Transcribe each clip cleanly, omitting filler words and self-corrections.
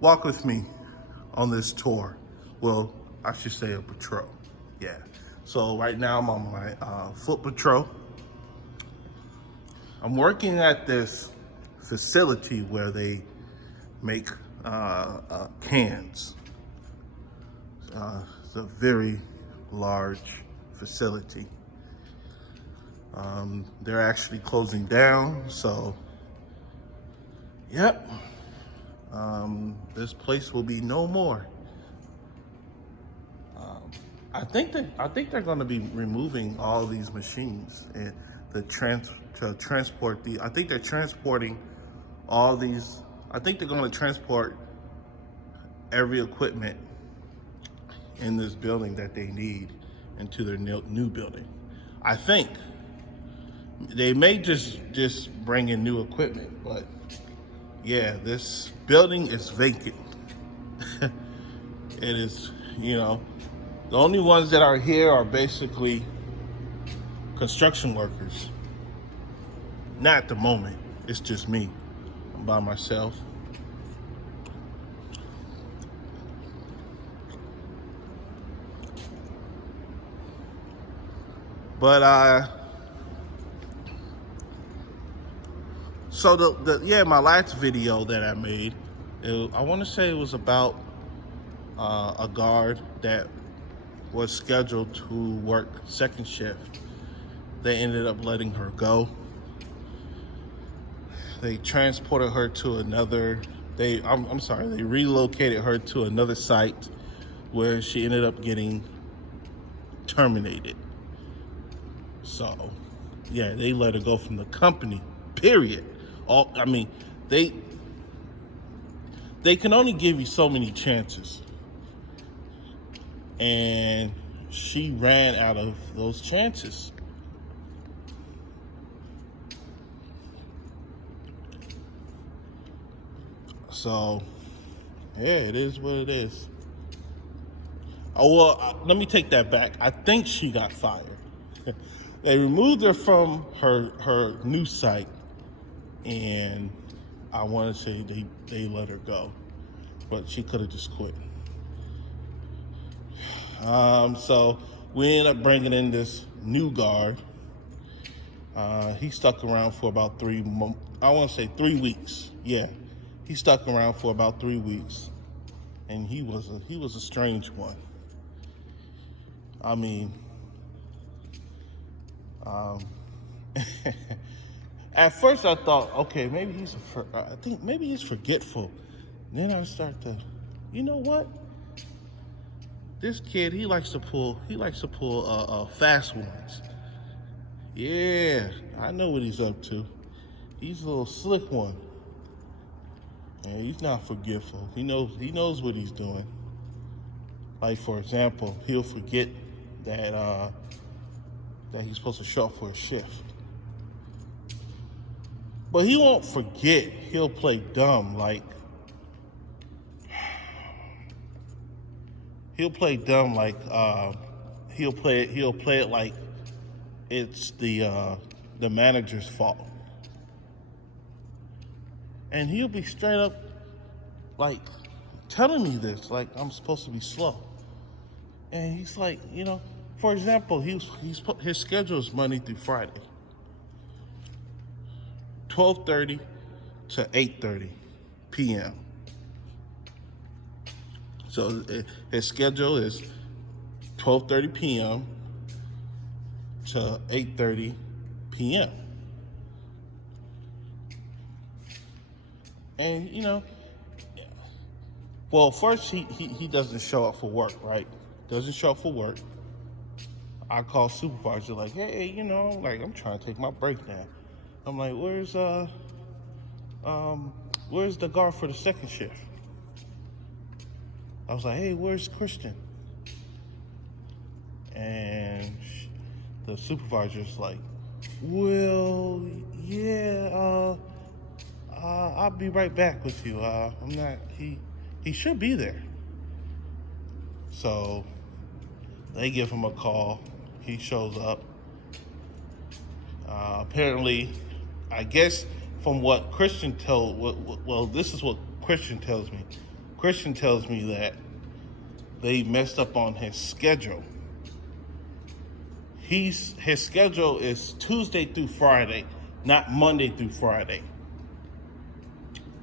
walk with me on this tour. Well, I should say a patrol. Yeah. So right now I'm on my foot patrol. I'm working at this facility where they make cans. It's a very large facility. They're actually closing down, so yep. This place will be no more. I think they're going to be removing all these machines and to transport the. I think they're transporting all these. I think they're going to transport every equipment in this building that they need into their new building. I think they may just bring in new equipment, but yeah, this building is vacant. It is, the only ones that are here are basically construction workers. Not at the moment. It's just me. I'm by myself. But so my last video that I made, I want to say it was about a guard that was scheduled to work second shift. They ended up letting her go. They transported her to another. They relocated her to another site where she ended up getting terminated. So, yeah, they let her go from the company. Period. They can only give you so many chances. And she ran out of those chances. So, yeah, it is what it is. Oh, well, let me take that back. I think she got fired. They removed her from her new site, and I want to say they let her go. But she could have just quit. So we ended up bringing in this new guard. He stuck around for about 3 weeks. Yeah, he stuck around for about 3 weeks, and he was a strange one. At first I thought, okay, maybe he's forgetful. And then I start to, you know what? This kid, he likes to pull fast ones. Yeah, I know what he's up to. He's a little slick one. And he's not forgetful. He knows what he's doing. Like, for example, he'll forget that he's supposed to show up for a shift. But he won't forget. He'll play dumb, like he'll play it like it's the manager's fault. And he'll be straight up like telling me this, like I'm supposed to be slow. And he's like, for example, his schedule is Monday through Friday, 12:30 to 8:30 p.m. So his schedule is 12:30 p.m. to 8:30 p.m. And well, first he doesn't show up for work, right? Doesn't show up for work. I call supervisor like, hey, I'm trying to take my break now. I'm like, where's the guard for the second shift? I was like, hey, where's Christian? And the supervisor's like, well, yeah, I'll be right back with you. He should be there. So they give him a call. He shows up. Apparently, I guess from what Christian this is what Christian tells me. Christian tells me that they messed up on his schedule. His schedule is Tuesday through Friday, not Monday through Friday.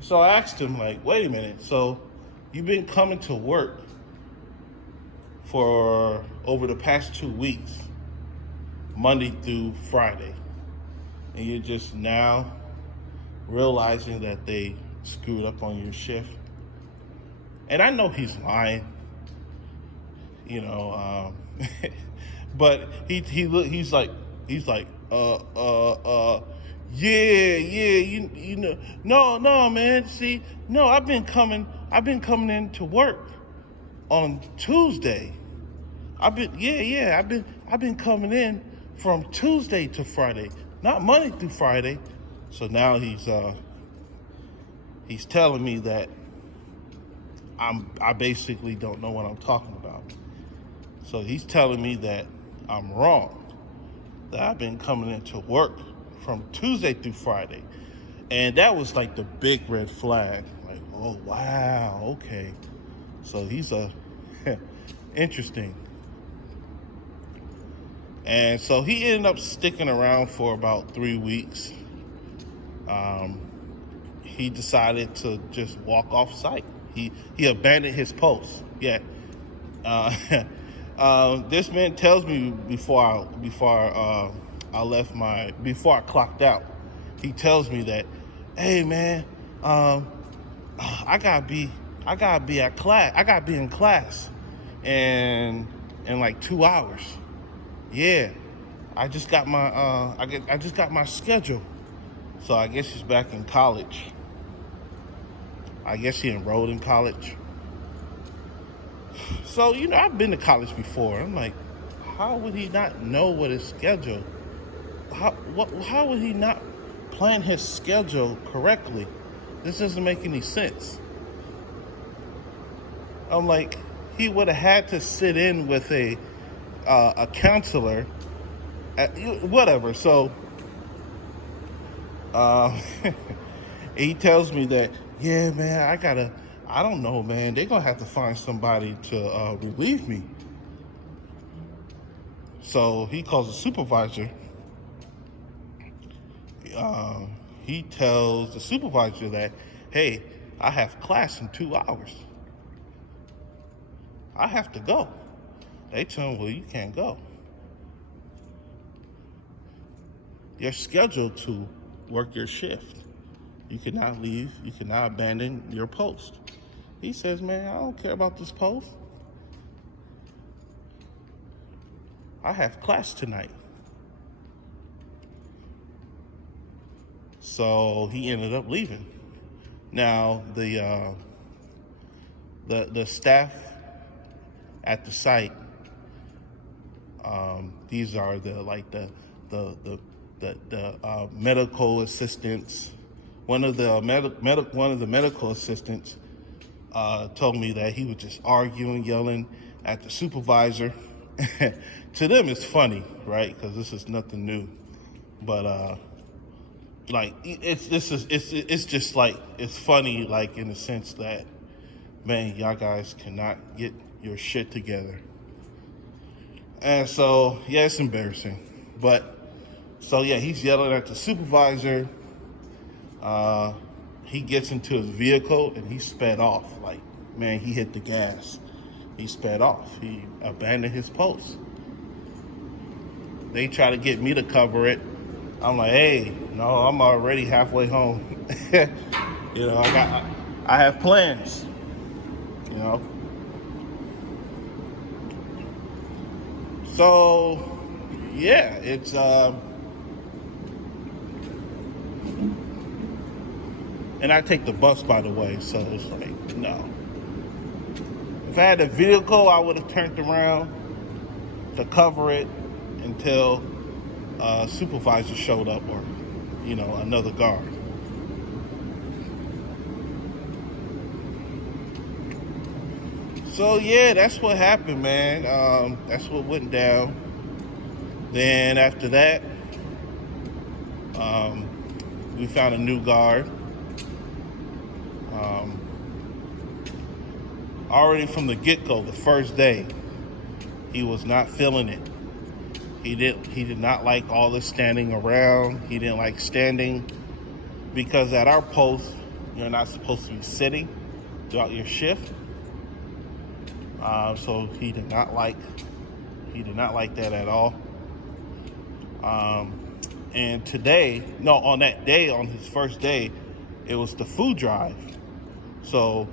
So I asked him, like, wait a minute, so you've been coming to work for over the past 2 weeks, Monday through Friday, and you're just now realizing that they screwed up on your shift? And I know he's lying, but he's like, yeah, no, man. See, no, I've been coming into work on Tuesday. I've been coming in from Tuesday to Friday, not Monday through Friday. So now he's telling me that I basically don't know what I'm talking about. So he's telling me that I'm wrong, that I've been coming into work from Tuesday through Friday. And that was like the big red flag. Like, oh, wow, okay. So he's interesting. And so he ended up sticking around for about 3 weeks. He decided to just walk off site. He abandoned his post. Yeah. This man tells me before I clocked out, he tells me that, hey man, I gotta be at class. I gotta be in class in like 2 hours. Yeah, I just got my schedule. So I guess he's back in college. I guess he enrolled in college. So, I've been to college before. I'm like, how would he not know what his schedule? How would he not plan his schedule correctly? This doesn't make any sense. I'm like, he would have had to sit in with a counselor, whatever. So, he tells me that, yeah, man, I don't know, man. They're going to have to find somebody to relieve me. So he calls the supervisor. He tells the supervisor that, hey, I have class in 2 hours. I have to go. They tell him, well, you can't go. You're scheduled to work your shift. You cannot leave. You cannot abandon your post. He says, man, I don't care about this post. I have class tonight. So he ended up leaving. Now the staff at the site, these are the medical assistants. One of the medical assistants told me that he was just arguing, yelling at the supervisor. To them, it's funny, right? Because this is nothing new. But it's just like, it's funny, like in the sense that, man, y'all guys cannot get your shit together. And so, yeah, it's embarrassing. But so yeah, he's yelling at the supervisor. He gets into his vehicle and he sped off. Like, man, he hit the gas. He sped off. He abandoned his post. They try to get me to cover it. I'm like, hey, no, I'm already halfway home. I have plans, So, yeah, it's, and I take the bus, by the way, so it's like, no. If I had a vehicle, I would have turned around to cover it until a supervisor showed up or, another guard. So, yeah, that's what happened, man. That's what went down. Then after that, we found a new guard. already from the get-go, the first day, he was not feeling it. He did not like all the standing around. He didn't like standing because at our post, you're not supposed to be sitting throughout your shift. So he did not like that at all. And on that day, on his first day, it was the food drive. So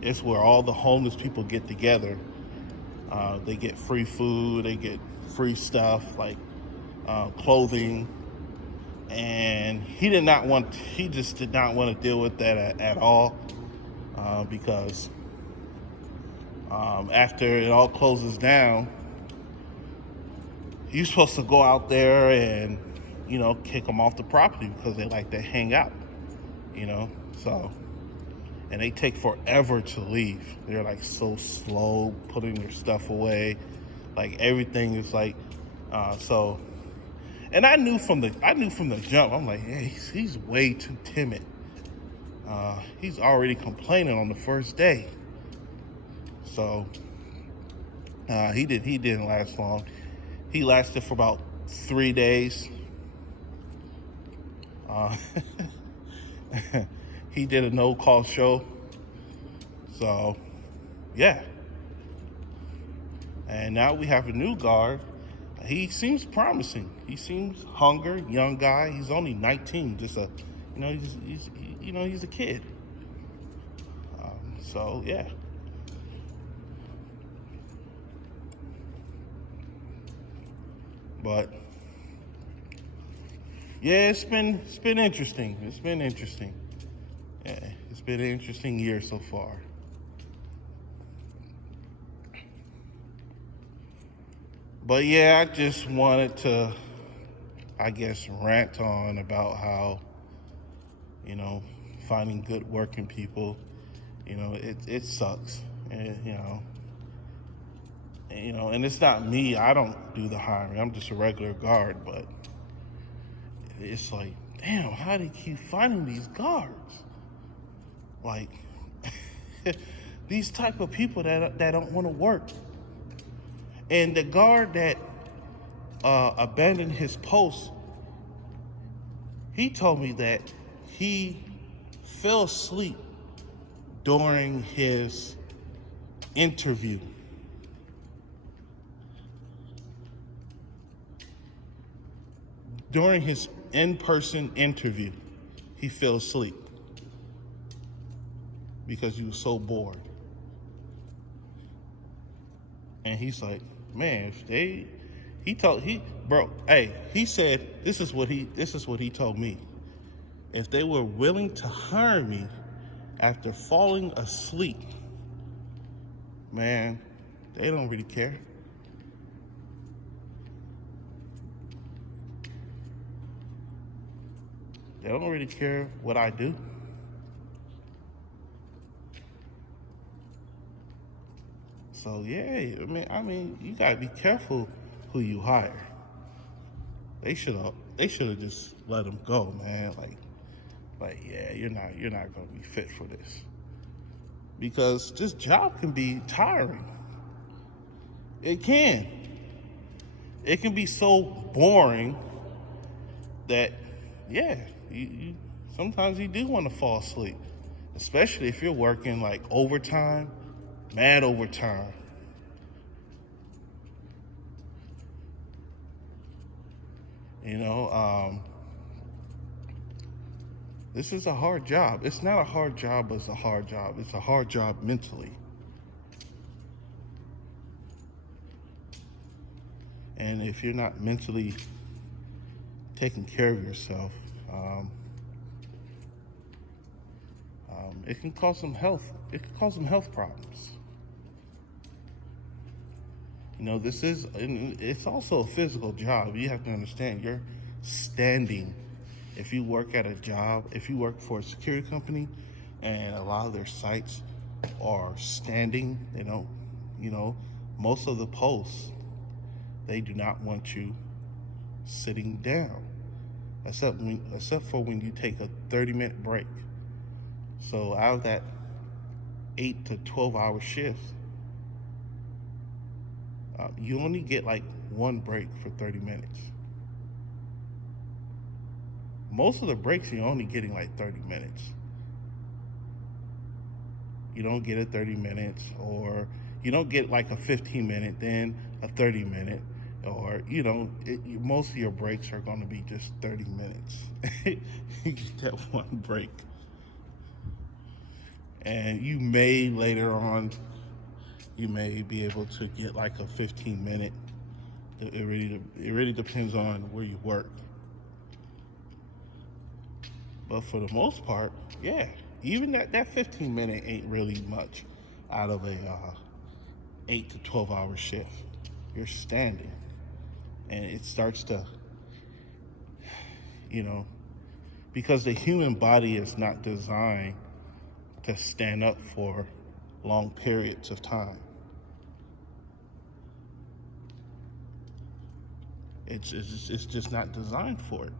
it's where all the homeless people get together. They get free food, they get free stuff like clothing. And he just did not want to deal with that at all because after it all closes down, you're supposed to go out there and, kick them off the property because they like to hang out, so, and they take forever to leave. They're like so slow putting their stuff away. Like everything is like, so, and I knew from the jump, I'm like, hey, he's way too timid. He's already complaining on the first day. So, he didn't last long. He lasted for about 3 days. He did a no-call show. So, yeah. And now we have a new guard. He seems promising. He seems hungry, young guy. He's only 19. Just he's a kid. So yeah. But yeah, it's been interesting. It's been interesting. Yeah, it's been an interesting year so far. But yeah, I just wanted to, I guess, rant on about how, finding good working people, it sucks. And, and it's not me. I don't do the hiring. I'm just a regular guard, but it's like, damn, how do you keep finding these guards? Like, these type of people that don't want to work. And the guard that abandoned his post, he told me that he fell asleep during his interview. During his in-person interview, he fell asleep because he was so bored. And he's like, man, he said, this is what he told me. If they were willing to hire me after falling asleep, man, they don't really care. They don't really care what I do. So yeah, I mean, you gotta be careful who you hire. They should have just let him go, man. Like yeah, you're not gonna be fit for this, because this job can be tiring. It can be so boring that yeah, you sometimes you do want to fall asleep, especially if you're working like overtime. Mad overtime. This is a hard job. It's not a hard job, but it's a hard job. It's a hard job mentally. And if you're not mentally taking care of yourself, it can cause some health problems. It's also a physical job. You have to understand, you're standing. If you work at a job, if you work for a security company, and a lot of their sites are standing, they don't, most of the posts, they do not want you sitting down, except for when you take a 30-minute break. So out of that 8 to 12 hour shifts. You only get like one break for 30 minutes. Most of the breaks, you're only getting like 30 minutes. You don't get a 30 minutes, or you don't get like a 15-minute, then a 30-minute, or most of your breaks are going to be just 30 minutes. You get that one break. And you may later on, you may be able to get like a 15-minute. It really depends on where you work. But for the most part, yeah, even that 15-minute ain't really much out of a 8 to 12 hour shift. You're standing, and it starts to, because the human body is not designed to stand up for long periods of time. It's just not designed for it.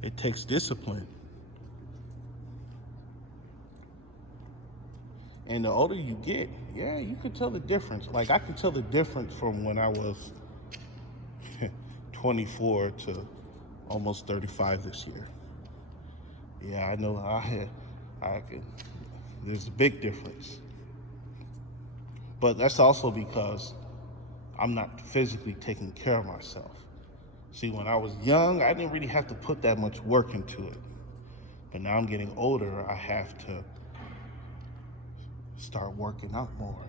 It takes discipline. And the older you get, yeah, you could tell the difference. Like, I could tell the difference from when I was 24 to almost 35 this year. Yeah, I know there's a big difference. But that's also because I'm not physically taking care of myself. See, when I was young, I didn't really have to put that much work into it. But now I'm getting older, I have to start working out more.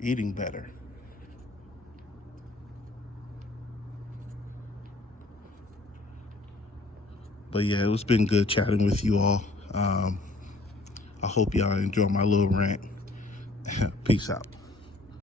Eating better. But yeah, it's been good chatting with you all. I hope y'all enjoy my little rant. Peace out.